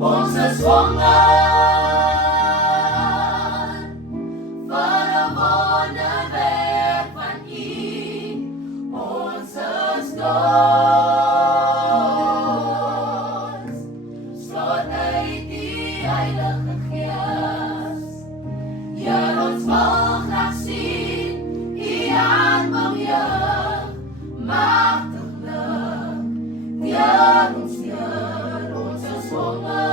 Ons is honger vir 'n wonderwerk van U. Ons is dors, stort uit die Heilige Gees. Heer, ons wil graag sien U aanbouwig, magtig lig. Heer, ons Heer, ons is honger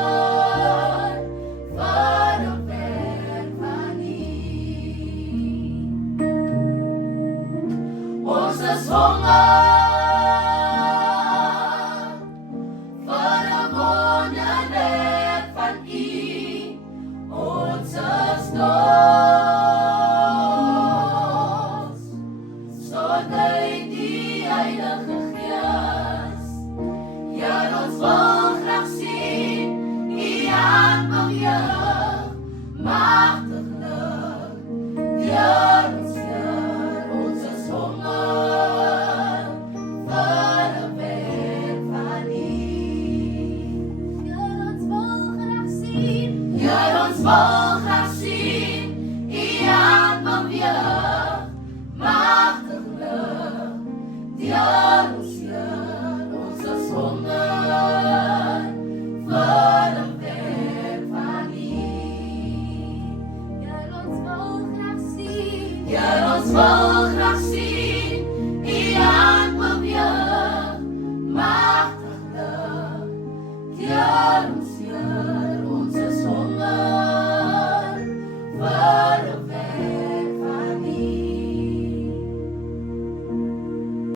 vir 'n werk van U. Ons is honger vir 'n wonderwerk van U. Ons is dors, stort uit die Heilige Gees. Heer, ons wil graag sien U aanbouwig, magtig lig. Heer, ons Heer, ons is honger vir 'n werk van U. Heer, ons wil graag sien. Heer, ons wil